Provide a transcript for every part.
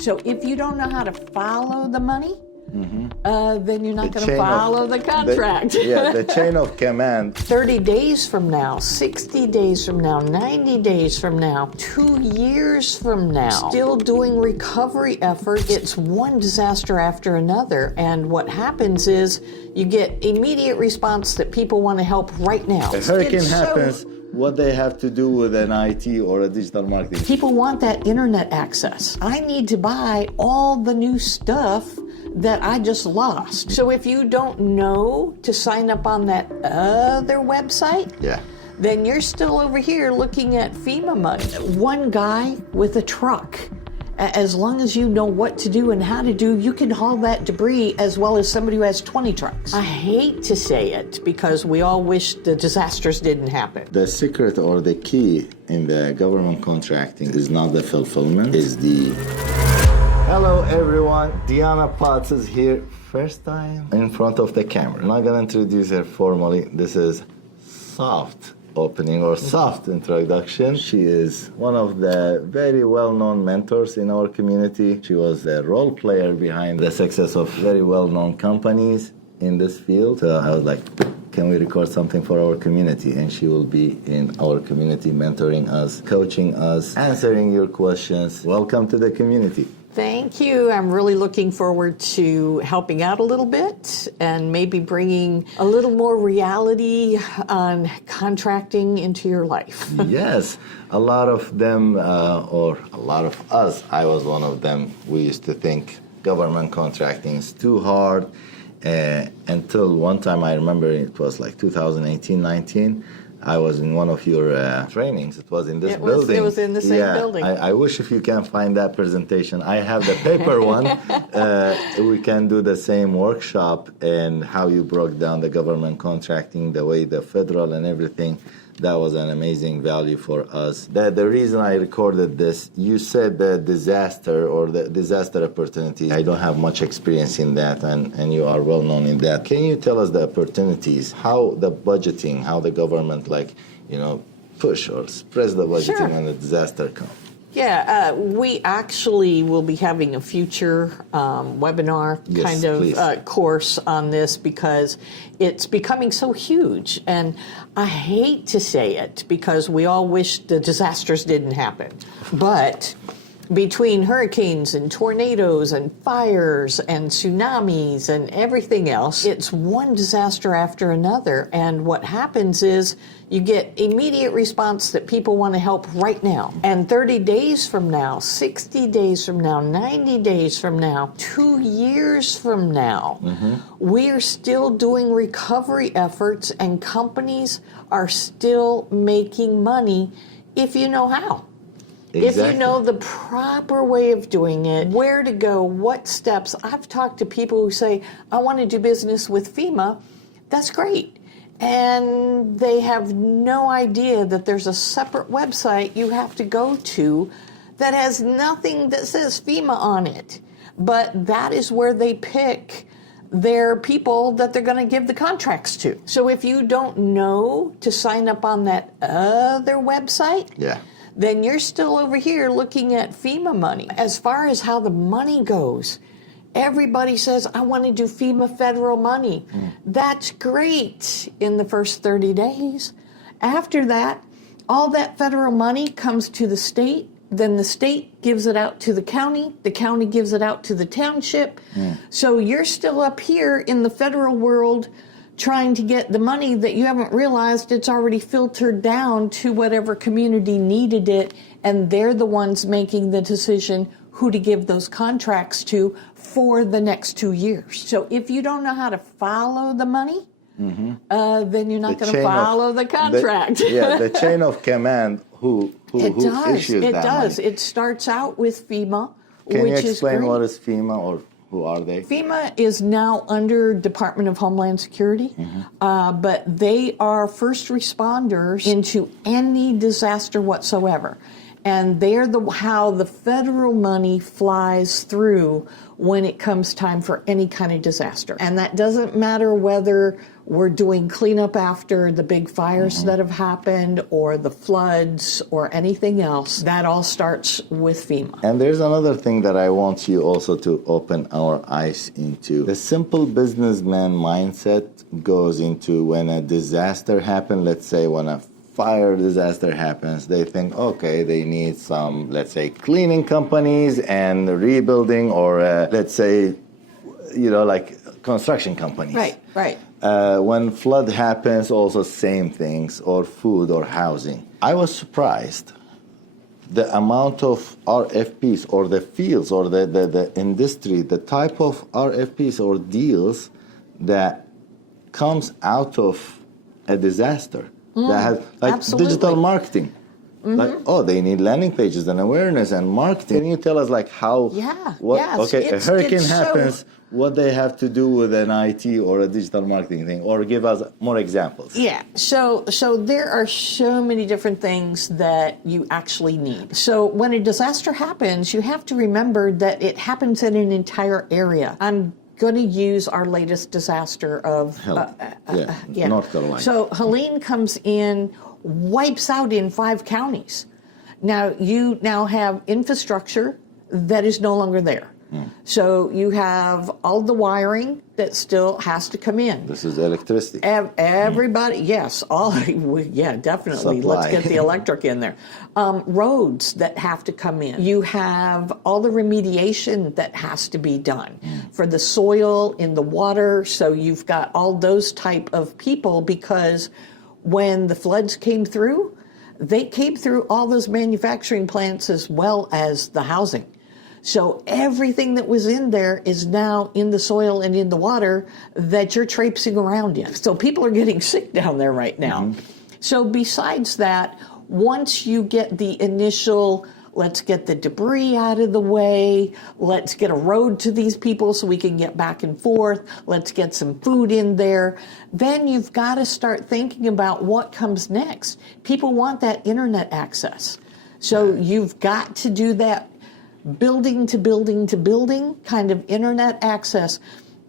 So if you don't know how to follow the money, then you're not going to follow the contract. The chain of command. 30 days from now, 60 days from now, 90 days from now, 2 years from now, still doing recovery efforts. It's one disaster after another. And what happens is you get immediate response that people want to help right now. A hurricane happens. What they have to do with an IT or a digital marketing. People want that internet access. I need to buy all the new stuff that I just lost. So if you don't know to sign up on that other website, then you're still over here looking at FEMA money. One guy with a truck, as long as you know what to do and how to do, you can haul that debris as well as somebody who has 20 trucks. I hate to say it because we all wish the disasters didn't happen. The secret or the key in the government contracting is not the fulfillment, is the... Hello everyone, Diana Potts is here. First time in front of the camera. I'm not gonna introduce her formally. This is soft opening or soft introduction. She is one of the very well-known mentors in our community. She was the role player behind the success of very well-known companies in this field. So I was like, can we record something for our community? And she will be in our community mentoring us, coaching us, answering your questions. Welcome to the community. Thank you. I'm really looking forward to helping out a little bit and maybe bringing a little more reality on contracting into your life. Yes, a lot of them, or a lot of us, I was one of them, we used to think government contracting is too hard. Until one time, I remember it was like 2018-19, I was in one of your trainings. It was in this building. It was in the same building. I wish if you can find that presentation. I have the paper one. We can do the same workshop and how you broke down the government contracting, the way the federal and everything. That was an amazing value for us. The reason I recorded this, you said the disaster or the disaster opportunity. I don't have much experience in that, and you are well known in that. Can you tell us the opportunities, how the budgeting, how the government, push or spreads the budgeting when the disaster comes? Yeah, we actually will be having a future webinar course on this because it's becoming so huge. And I hate to say it because we all wish the disasters didn't happen. But between hurricanes and tornadoes and fires and tsunamis and everything else, it's one disaster after another. And what happens is you get immediate response that people want to help right now. And 30 days from now, 60 days from now, 90 days from now, 2 years from now, we are still doing recovery efforts and companies are still making money if you know how. Exactly. If you know the proper way of doing it, where to go, what steps. I've talked to people who say, I want to do business with FEMA. That's great. And they have no idea that there's a separate website you have to go to that has nothing that says FEMA on it. But that is where they pick their people that they're going to give the contracts to. So if you don't know to sign up on that other website, then you're still over here looking at FEMA money. As far as how the money goes, everybody says, I want to do FEMA federal money. That's great in the first 30 days. After that, all that federal money comes to the state, then the state gives it out to the county gives it out to the township. So you're still up here in the federal world trying to get the money that you haven't realized it's already filtered down to whatever community needed it, and they're the ones making the decision who to give those contracts to for the next 2 years. So if you don't know how to follow the money, then you're not going to follow the contract. The chain of command, who issues that It does. money? It starts out with FEMA, Can which you explain is what is FEMA or who are they? FEMA is now under Department of Homeland Security, but they are first responders into any disaster whatsoever. And they're how the federal money flies through when it comes time for any kind of disaster. And that doesn't matter whether we're doing cleanup after the big fires that have happened or the floods or anything else. That all starts with FEMA. And there's another thing that I want you also to open our eyes into. The simple businessman mindset goes into when a disaster happens, let's say when a fire disaster happens, they think, okay, they need some, let's say, cleaning companies and rebuilding, or let's say, like construction companies. Right. When flood happens, also same things, or food or housing. I was surprised the amount of RFPs or the fields or the industry, the type of RFPs or deals that comes out of a disaster. That has, like, absolutely. Digital marketing. Like, they need landing pages and awareness and marketing. Can you tell us, like, how? Okay, a hurricane happens. What they have to do with an IT or a digital marketing thing, or give us more examples. Yeah. So there are so many different things that you actually need. So when a disaster happens, you have to remember that it happens in an entire area. I'm going to use our latest disaster of North Carolina. So Helene comes in, wipes out in 5 counties. Now you have infrastructure that is no longer there. So you have all the wiring that still has to come in. This is electricity. Everybody, yes, definitely. Supply. Let's get the electric in there. Roads that have to come in. You have all the remediation that has to be done for the soil, in the water. So you've got all those type of people, because when the floods came through, they came through all those manufacturing plants as well as the housing. So everything that was in there is now in the soil and in the water that you're traipsing around in. So people are getting sick down there right now. So besides that, once you get the initial, let's get the debris out of the way, let's get a road to these people so we can get back and forth, let's get some food in there, then you've got to start thinking about what comes next. People want that internet access. So you've got to do that building to building to building kind of internet access.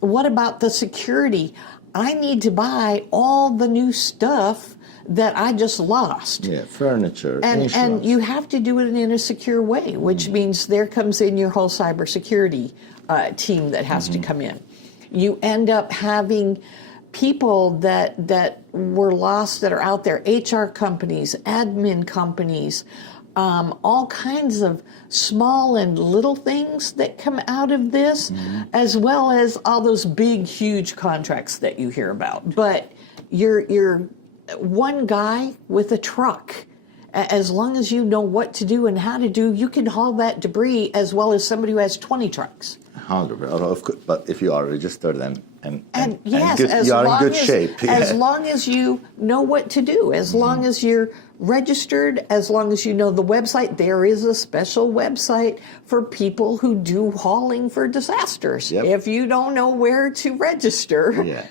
What about the security? I need to buy all the new stuff that I just lost. Yeah, furniture, and you have to do it in a secure way, which means there comes in your whole cybersecurity team that has to come in. You end up having people that were lost that are out there, HR companies, admin companies, all kinds of small and little things that come out of this, as well as all those big, huge contracts that you hear about. But you're one guy with a truck. As long as you know what to do and how to do, you can haul that debris as well as somebody who has 20 trucks. 100%. But if you are registered and yes, good, you are in good shape. As long as you know what to do, as long as you're registered, as long as you know the website. There is a special website for people who do hauling for disasters. If you don't know where to register,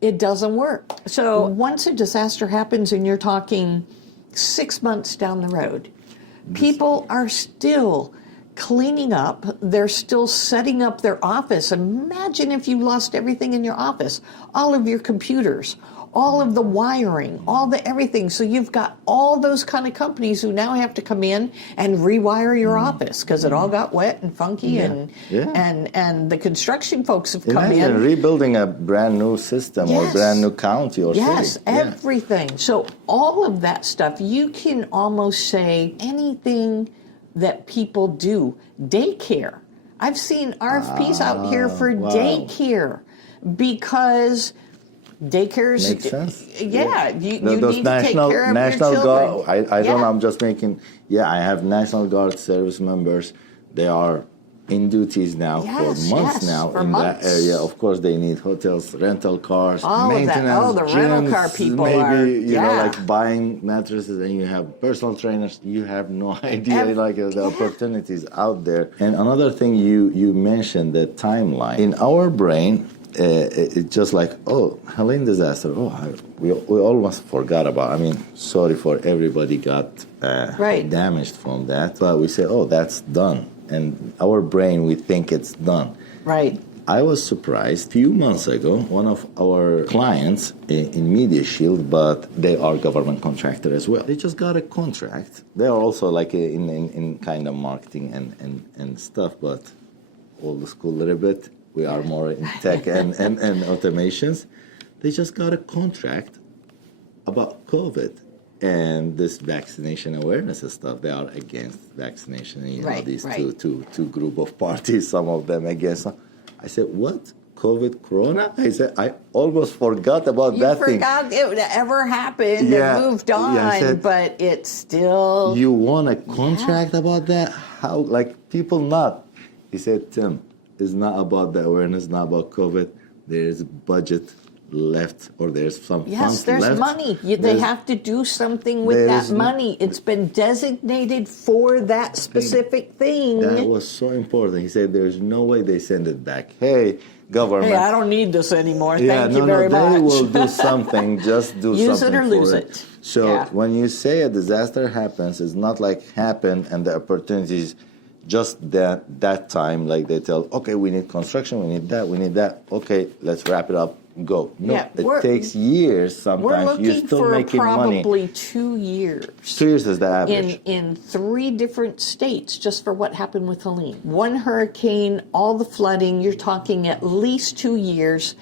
it doesn't work. So once a disaster happens, and you're talking 6 months down the road, people are still cleaning up. They're still setting up their office. Imagine if you lost everything in your office, all of your computers, all of the wiring, all the everything. So you've got all those kind of companies who now have to come in and rewire your office because it all got wet and funky, and the construction folks have come in. Rebuilding a brand new system or brand new county or city. Everything. So all of that stuff, you can almost say anything that people do. Daycare. I've seen RFPs out here for daycare, because daycares makes sense. You need to take care of National your children. Guard. I don't know. I'm just making. I have National Guard service members. They are in duties now for months that area. Of course, they need hotels, rental cars, maintenance, the gyms, rental car people maybe like buying mattresses, and you have personal trainers. You have no idea the opportunities out there. And another thing you mentioned, the timeline. In our brain, it's just like, oh, Helene disaster. Oh, we almost forgot about. I mean, sorry for everybody got damaged from that, but we say, oh, that's done, and our brain, we think it's done. Right. I was surprised. A few months ago, one of our clients in Media Shield, but they are government contractor as well. They just got a contract. They are also like in kind of marketing and stuff, but old school a little bit. We are more in tech and automations. They just got a contract about COVID and this vaccination awareness and stuff. They are against vaccination. And, you know, these two group of parties, some of them against. I said, what? COVID, Corona? I said, I almost forgot about that thing. You forgot it ever happened and moved on, I said, but it's still... You want a contract about that? How, like, people not. He said, Tim, it's not about the awareness, not about COVID. There's budget left, or there's some funds left. Yes, there's money. They have to do something with that money. It's been designated for that specific thing. That was so important. He said there's no way they send it back. Hey, government. Hey, I don't need this anymore. Thank you very much. They will do something. Just do Use something it or lose it. So when you say a disaster happens, it's not like happen and the opportunities just that time, like they tell, okay, we need construction, we need that. Okay, let's wrap it up. Go. No, it takes years sometimes. You're still making money. We're looking for probably 2 years. 2 years is the average. In 3 different states, just for what happened with Helene. 1 hurricane, all the flooding, you're talking at least 2 years.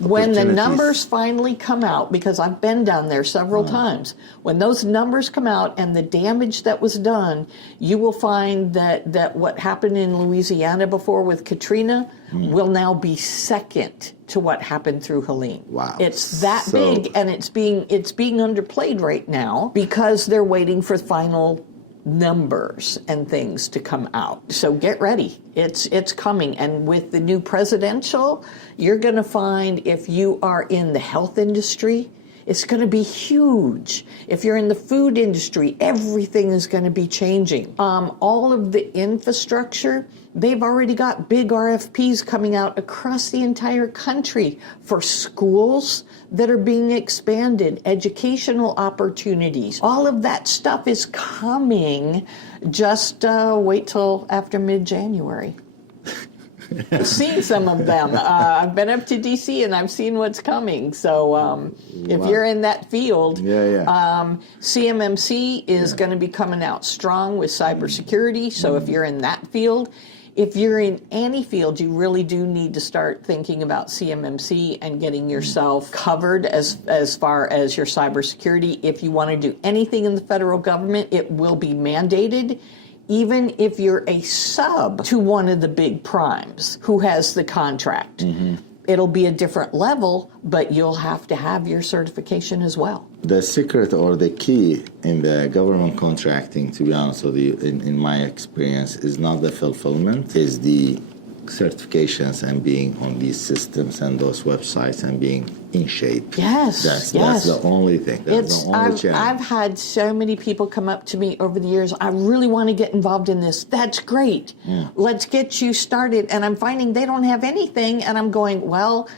When the numbers finally come out, because I've been down there several times, when those numbers come out and the damage that was done, you will find that what happened in Louisiana before with Katrina will now be second to what happened through Helene. Wow. It's that big, and it's being underplayed right now because they're waiting for final numbers and things to come out. So get ready. It's coming. And with the new presidential, you're going to find, if you are in the health industry, it's going to be huge. If you're in the food industry, everything is going to be changing. All of the infrastructure, they've already got big RFPs coming out across the entire country for schools that are being expanded, educational opportunities. All of that stuff is coming. Just wait till after mid-January. I've seen some of them. I've been up to D.C. and I've seen what's coming. So if you're in that field, CMMC is going to be coming out strong with cybersecurity. So if you're in that field, if you're in any field, you really do need to start thinking about CMMC and getting yourself covered as far as your cybersecurity. If you want to do anything in the federal government, it will be mandated. Even if you're a sub to one of the big primes who has the contract, it'll be a different level, but you'll have to have your certification as well. The secret or the key in the government contracting, to be honest with you, in my experience, is not the fulfillment, is the certifications and being on these systems and those websites and being in shape. Yes, that's the only thing. That's the only challenge. I've had so many people come up to me over the years, I really want to get involved in this. That's great. Let's get you started. And I'm finding they don't have anything, and I'm going, well,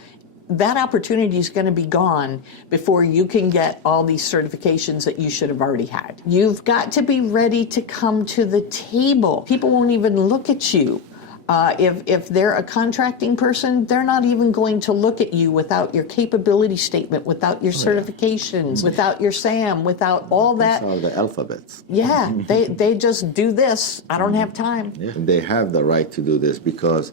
that opportunity is going to be gone before you can get all these certifications that you should have already had. You've got to be ready to come to the table. People won't even look at you. If they're a contracting person, they're not even going to look at you without your capability statement, without your certifications, without your SAM, without all that. Those are the alphabets. Yeah, they just do this. I don't have time. Yeah. They have the right to do this because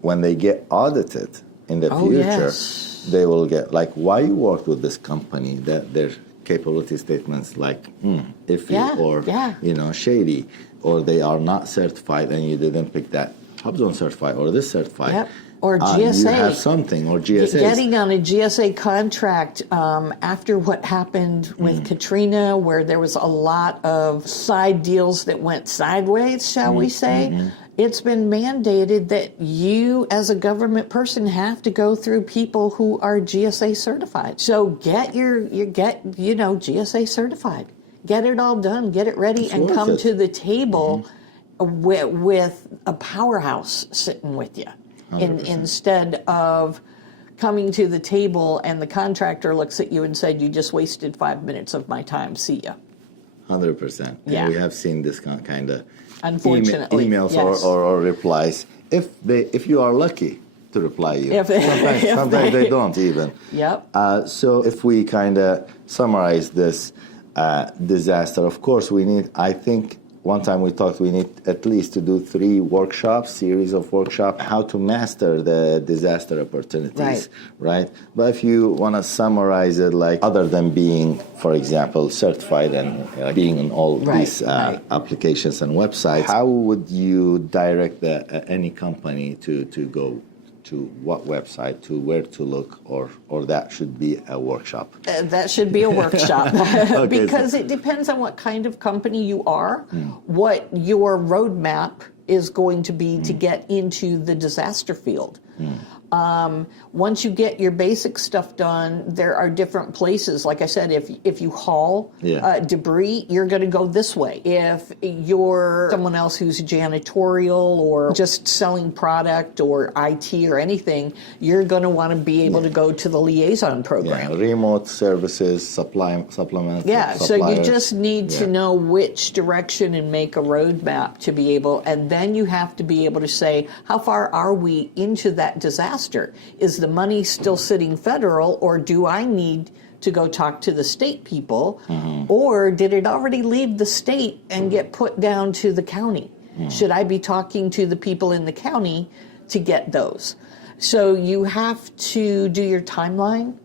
when they get audited in the future, they will get, like, why you worked with this company, that their capability statements like iffy or shady, or they are not certified and you didn't pick that HubZone certified or this certified. Or GSA. You have something, or GSA. Getting on a GSA contract after what happened with Katrina, where there was a lot of side deals that went sideways, shall we say. It's been mandated that you, as a government person, have to go through people who are GSA certified. So get GSA certified. Get it all done, get it ready, and come to the table with a powerhouse sitting with you. Instead of coming to the table and the contractor looks at you and said, you just wasted 5 minutes of my time, see ya. 100%. Yeah. And we have seen this kind of Unfortunately, emails yes. or replies. If you are lucky to reply you. Sometimes they don't even. Yep. So if we kind of summarize this disaster, of course I think one time we talked, we need at least to do 3 series of workshops, how to master the disaster opportunities, right? But if you want to summarize it, like other than being, for example, certified and being on all these applications and websites, how would you direct any company to go to what website, to where to look, or that should be a workshop? That should be a workshop. Okay, because it depends on what kind of company you are, what your roadmap is going to be to get into the disaster field. Once you get your basic stuff done, there are different places. Like I said, if you haul debris, you're going to go this way. If you're someone else who's janitorial or just selling product or IT or anything, you're going to want to be able to go to the liaison program. Yeah, remote services, supplements. Yeah, so you just need to know which direction and make a roadmap to be able, and then you have to be able to say, how far are we into that disaster? Is the money still sitting federal, or do I need to go talk to the state people, or did it already leave the state and get put down to the county? Should I be talking to the people in the county to get those? So you have to do your timeline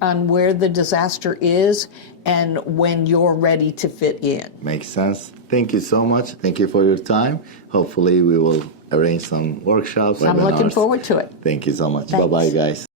on where the disaster is and when you're ready to fit in. Makes sense. Thank you so much. Thank you for your time. Hopefully we will arrange some workshops. I'm looking forward to it. Thank you so much. Thanks. Bye-bye, guys.